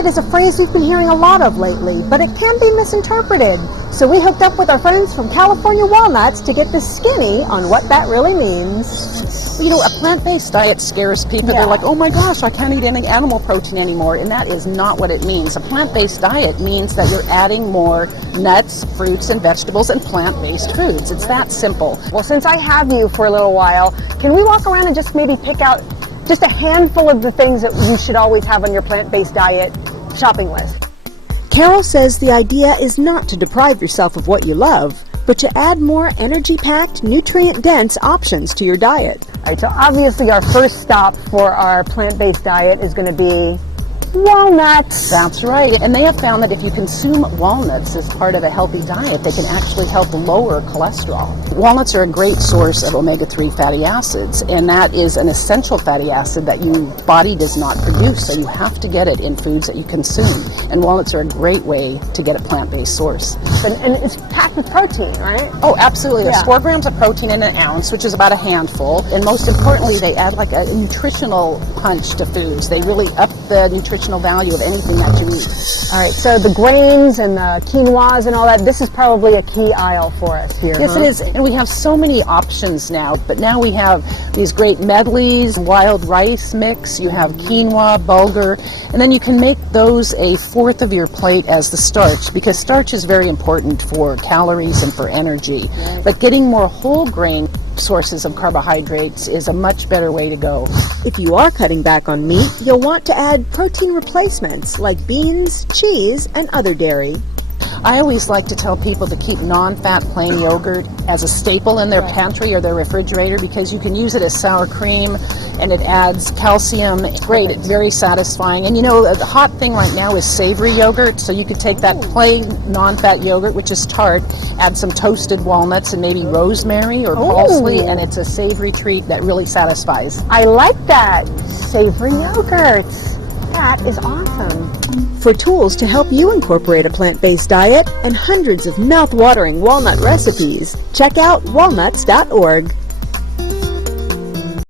diet is a phrase we've been hearing a lot of lately, but it can be misinterpreted. So we hooked up with our friends from California Walnuts to get the skinny on what that really means. You know, a plant-based diet scares people. Yeah. They're like, oh my gosh, I can't eat any animal protein anymore. And that is not what it means. A plant-based diet means that you're adding more nuts, fruits, and vegetables and plant-based foods. It's that simple. Well, since I have you for a little while, can we walk around and just maybe pick out just a handful of the things that you should always have on your plant-based diet shopping list? Carol says the idea is not to deprive yourself of what you love, but to add more energy-packed, nutrient-dense options to your diet. All right, so obviously our first stop for our plant-based diet is going to be walnuts. That's right. And they have found that if you consume walnuts as part of a healthy diet, they can actually help lower cholesterol. Walnuts are a great source of omega-3 fatty acids, and that is an essential fatty acid that your body does not produce, so you have to get it in foods that you consume. And walnuts are a great way to get a plant-based source. And it's packed with protein, right? Oh, absolutely. There's Yeah. 4 grams of protein in an ounce, which is about a handful. And most importantly, they add like a nutritional punch to foods. They really up the nutritional value of anything that you eat. All right, so the grains and the quinoas and all that, this is probably a key aisle for us here. Yes, it is. And we have so many options now. But now we have these great medleys, wild rice mix, you have quinoa, bulgur, and then you can make those a fourth of your plate as the starch, because starch is very important for calories and for energy. Right. But getting more whole grain sources of carbohydrates is a much better way to go. If you are cutting back on meat, you'll want to add protein replacements like beans, cheese, and other dairy. I always like to tell people to keep non-fat plain yogurt as a staple in their pantry or their refrigerator, because you can use it as sour cream and it adds calcium. It's great. It's very satisfying. And you know, the hot thing right now is savory yogurt, so you could take that plain non-fat yogurt, which is tart, add some toasted walnuts and maybe rosemary or parsley, and it's a savory treat that really satisfies. I like that. Savory yogurts. That is awesome. For tools to help you incorporate a plant-based diet and hundreds of mouth-watering walnut recipes, check out walnuts.org.